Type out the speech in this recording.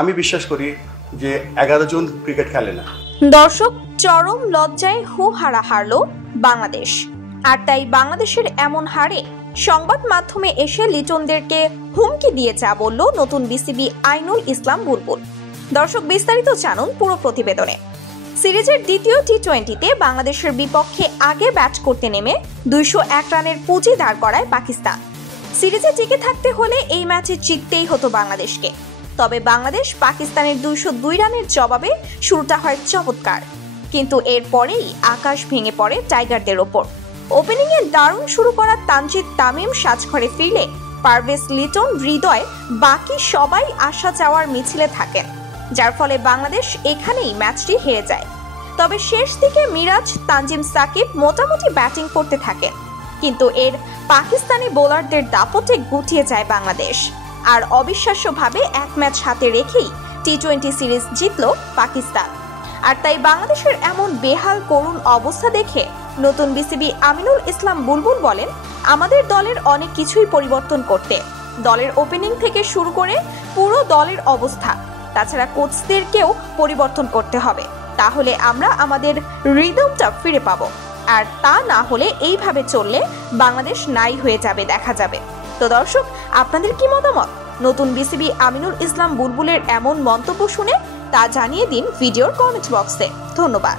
আমি বিশ্বাস করি যে 11 জন ক্রিকেট খেলে না। দর্শক, চরম লজ্জায় হুহারা হারল বাংলাদেশ। আর তাই বাংলাদেশের এমন হারে সংবাদ মাধ্যমে এসে লিটনদেরকে হুমকি দিয়ে যা বলল নতুন বিসিবি আইনুল ইসলাম বুলবুল। দর্শক, বিস্তারিত জানুন পুরো প্রতিবেদনে। সিরিজের দ্বিতীয় টি-20তে বাংলাদেশের বিপক্ষে আগে ব্যাট করতে নেমে 201 রানের পুঁজি দাঁড় করায় পাকিস্তান। সিরিজে টিকে থাকতে হলে এই ম্যাচে জিততেই হতো বাংলাদেশকে। তবে বাংলাদেশ পাকিস্তানের 202 রানের জবাবে শুরুটা হয় চমৎকার, কিন্তু এরপরেই আকাশ ভেঙে পড়ে টাইগারদের ওপর। ওপেনিংয়ে দারুণ শুরু করা তানজিদ তামিম সাজঘরে ফিরলে পারভেজ, লিটন, হৃদয় বাকি সবাই আশা চাওয়ার মিছিলে থাকেন, যার ফলে বাংলাদেশ এখানেই ম্যাচটি হেরে যায়। তবে শেষ দিকে মিরাজ, তানজিম সাকিব মোটামুটি ব্যাটিং করতে থাকেন, কিন্তু এর পাকিস্তানি বোলারদের দাপটে গুটিয়ে যায় বাংলাদেশ। আর অবিশ্বাস্যভাবে এক ম্যাচ হাতে রেখেই টি-20 সিরিজ জিতল পাকিস্তান। আর তাই বাংলাদেশের এমন বেহাল করুণ অবস্থা দেখে নতুন বিসিবি আমিনুল ইসলাম বুলবুল বলেন, আমাদের দলের অনেক কিছুই পরিবর্তন করতে, দলের ওপেনিং থেকে শুরু করে পুরো দলের অবস্থা, তাছাড়া কোচদেরকেও পরিবর্তন করতে হবে, তাহলে আমরা আমাদের রিদমটা ফিরে পাবো। আর তা না হলে এইভাবে চললে বাংলাদেশ নাই হয়ে যাবে, দেখা যাবে। তো দর্শক, আপনাদের কি মতামত নতুন বিসিবি আমিনুল ইসলাম বুলবুলের এমন মন্তব্য শুনে? তা জানিয়ে দিন ভিডিওর কমেন্ট বক্সে। ধন্যবাদ।